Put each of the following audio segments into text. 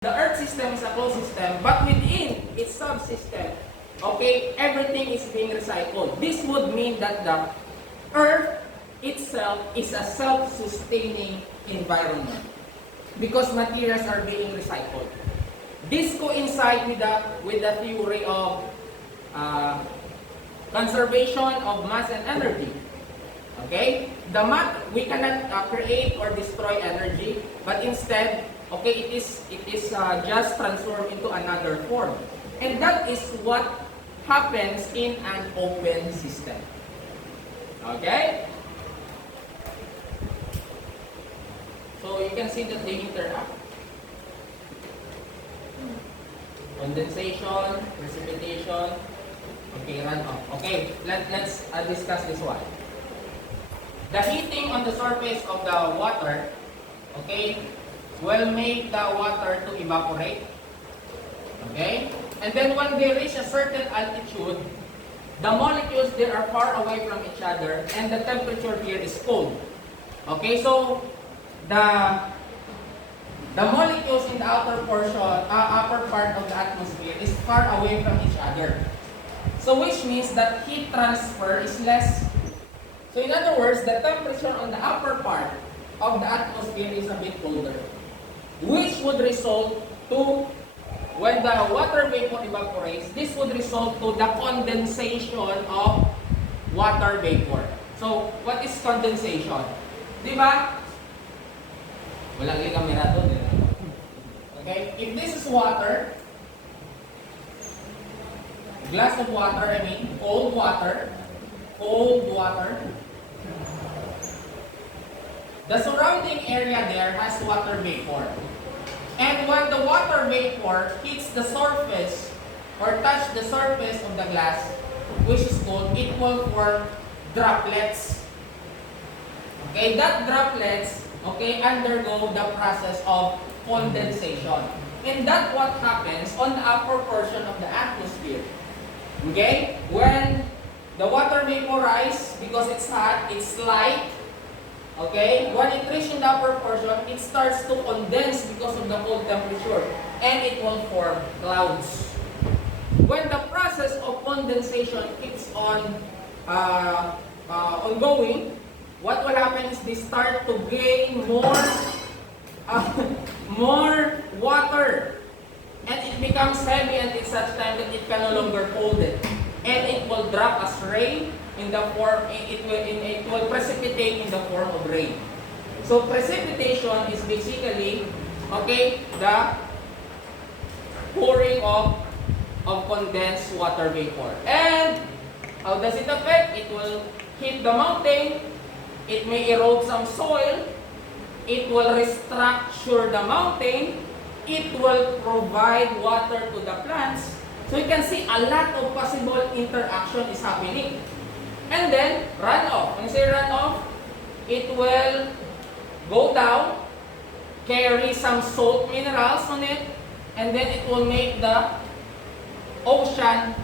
The Earth system is a closed system, but within its subsystem, okay, everything is being recycled. This would mean that the Earth itself is a self-sustaining environment because materials are being recycled. This coincides with the theory of conservation of mass and energy. Okay, we cannot create or destroy energy, but instead, okay, it is just transformed into another form, and that is what happens in an open system. Okay, so you can see that they interact. Condensation, precipitation, okay, runoff. Okay, let's discuss this one. The heating on the surface of the water, okay, will make the water to evaporate. Okay? And then when they reach a certain altitude, the molecules there are far away from each other and the temperature here is cold. Okay, so the molecules in the outer portion, upper part of the atmosphere is far away from each other. So which means that heat transfer is less. So in other words, the temperature on the upper part of the atmosphere is a bit colder, which would result to, when the water vapor evaporates, this would result to the condensation of water vapor. So what is condensation? Di ba? Walang kamera doon. Okay? If this is water, glass of water, I mean cold water, the surrounding area there has water vapor. And when the water vapor hits the surface or touch the surface of the glass, which is cold, it will form droplets. Okay, that droplets, okay, undergo the process of condensation. And that's what happens on the upper portion of the atmosphere. Okay, when the water vaporizes, because it's hot, it's light. Okay, when it reaches the upper portion, it starts to condense because of the cold temperature, and it will form clouds. When the process of condensation keeps on ongoing, what will happen is they start to gain more water, and it becomes heavy until such time that it can no longer hold it, and it will drop as rain. In the form, it will precipitate in the form of rain. So precipitation is basically, okay, the pouring of condensed water vapor. And how does it affect? It will hit the mountain. It may erode some soil. It will restructure the mountain. It will provide water to the plants. So you can see a lot of possible interaction is happening. And then, runoff. When you say runoff, it will go down, carry some salt minerals on it, and then it will make the ocean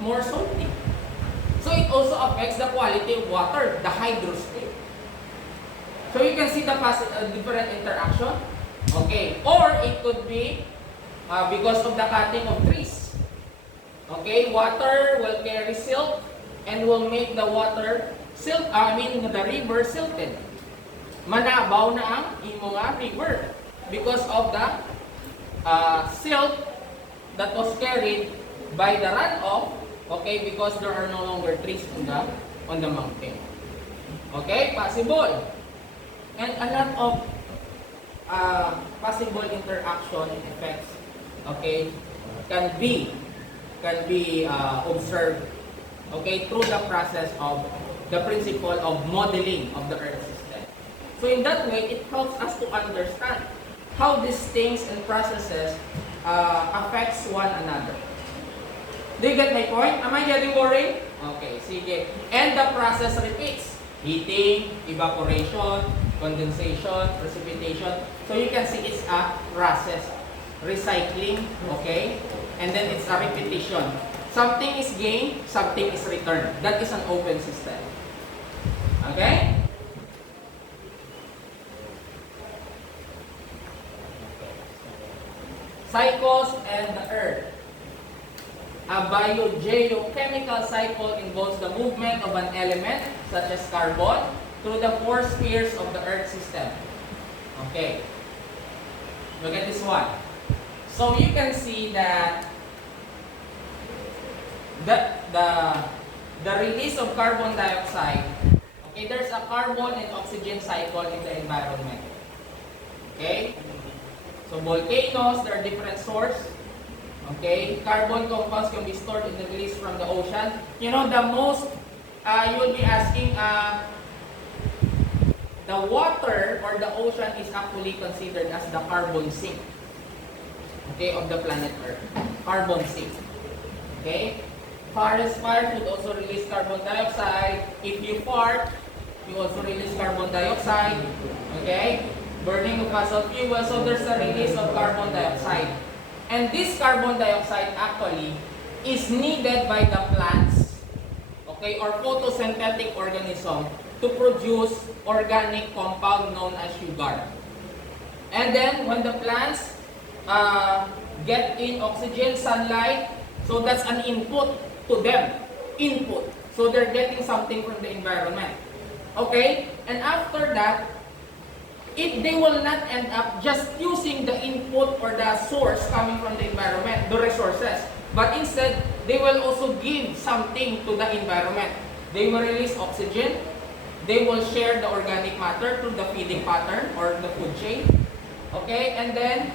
more salty. So it also affects the quality of water, the hydrostate. So you can see the different interaction. Okay, or it could be because of the cutting of trees. Okay, water will carry silt and will make the water the river silted. Manabaw na ang imo nga river because of the silt that was carried by the runoff, okay, because there are no longer trees on the mountain. Okay, possible. And a lot of possible interaction and effects, okay, can be observed, okay, through the process of the principle of modeling of the Earth system. So in that way, it helps us to understand how these things and processes affects one another. Do you get my point? Am I getting boring? Okay, sige. And the process repeats. Heating, evaporation, condensation, precipitation. So you can see it's a process. Recycling, okay? And then it's a repetition. Something is gained, something is returned. That is an open system. Okay? cycles and the Earth. A biogeochemical cycle involves the movement of an element, such as carbon, through the four spheres of the Earth system. Okay. Look at this one. So you can see that the release of carbon dioxide, okay, there's a carbon and oxygen cycle in the environment. Okay? So volcanoes, there are different sources. Okay, carbon compounds can be stored in the release from the ocean. You know, the most, you will be asking, the water or the ocean is actually considered as the carbon sink, okay, of the planet Earth. Carbon sink. Okay? Forest fire could also release carbon dioxide. If you fart, you also release carbon dioxide. Okay? Burning of fossil fuel, so there's a release of carbon dioxide. And this carbon dioxide actually is needed by the plants, okay, or photosynthetic organism to produce organic compound known as sugar. And then when the plants get in oxygen, sunlight, so that's an input to them. Input. So they're getting something from the environment. Okay? And after that, if they will not end up just using the input or the source coming from the environment, the resources, but instead, they will also give something to the environment. They will release oxygen, they will share the organic matter through the feeding pattern or the food chain. Okay, and then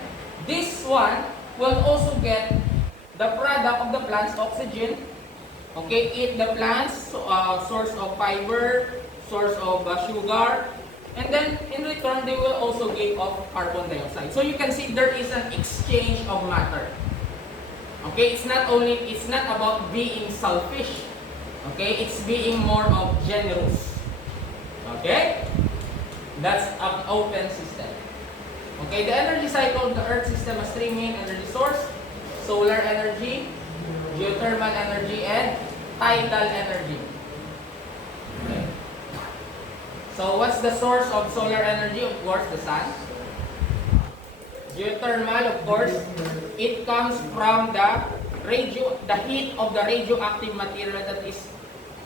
this one will also get the product of the plant's oxygen. Okay, eat the plant's source of fiber, source of sugar. And then, in return, they will also give off carbon dioxide. So you can see there is an exchange of matter. Okay, it's not about being selfish. Okay, it's being more of generous. Okay, that's an open system. Okay, the energy cycle of the Earth system has three main energy sources: solar energy, geothermal energy, and tidal energy. Okay. So what's the source of solar energy? Of course, the sun. Geothermal, of course, it comes from the heat of the radioactive material that is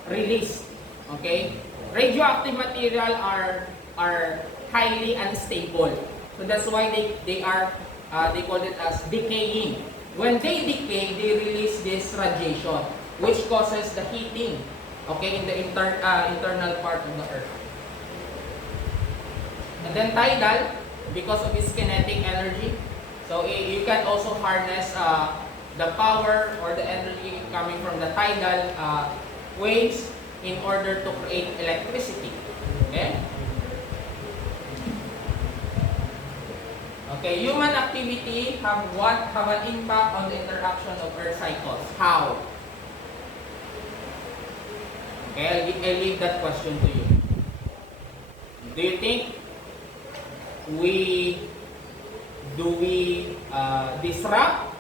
released. Okay? Radioactive material are highly unstable. So that's why they call it as decaying. When they decay, they release this radiation, which causes the heating, okay, in the internal part of the Earth. And then tidal, because of its kinetic energy, so you can also harness the power or the energy coming from the tidal waves in order to create electricity. Okay? Okay, human activity have an impact on the interaction of Earth cycles. How? Okay, I'll leave that question to you. Do you think we disrupt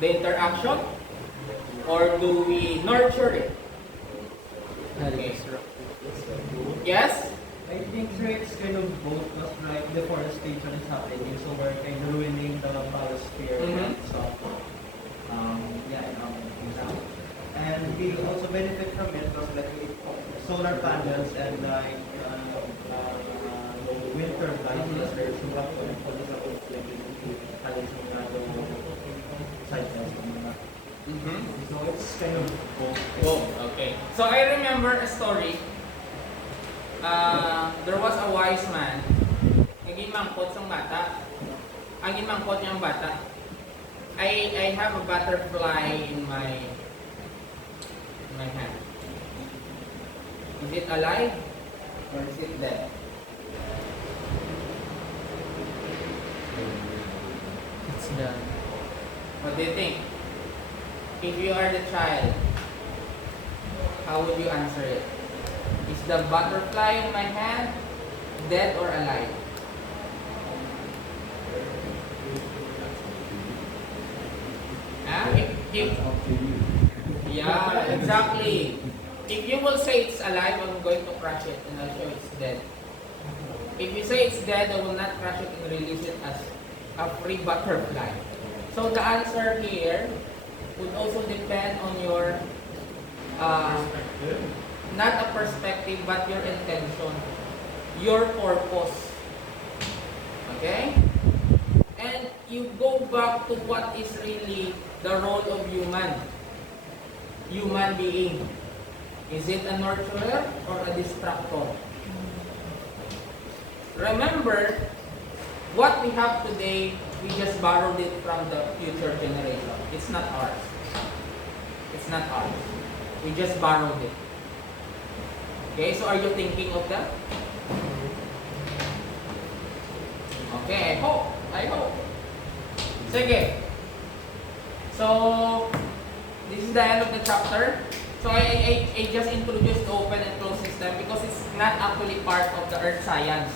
the interaction, or do we nurture it? Okay. Yes? I think sir, it's kind of both, because like deforestation is happening, so we're kind of ruining the biosphere and stuff. And we also benefit from it because like solar panels and like wind turbines, because there's some rock and police are also like having some cycles. So it's kind of both. Oh, okay. So I remember a story. There was a wise man. Nagimangkot sang bata. Ang gimangkot niyang bata. I have a butterfly in my hand. Is it alive or is it dead? It's done. What do you think? If you are the child, how would you answer it? Is the butterfly in my hand dead or alive? Yeah, exactly. If you will say it's alive, I'm going to crush it and I'll show it's dead. If you say it's dead, I will not crush it and release it as a free butterfly? So the answer here would also depend on your, not a perspective, but your intention, your purpose. Okay? And you go back to what is really the role of human being. Is it a nurturer or a distractor? Remember, what we have today, we just borrowed it from the future generation. It's not ours. It's not ours. We just borrowed it. Okay, so are you thinking of that? Okay, I hope. Sige. So, this is the end of the chapter. So, I just introduced the open and closed system because it's not actually part of the earth science.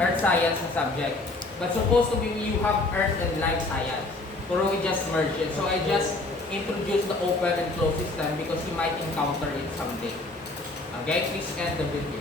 Earth science na subject. But supposed to be, you have earth and life science. Pero we just merged it. So, I just introduced the open and closed system because you might encounter it someday. Okay, please end the video.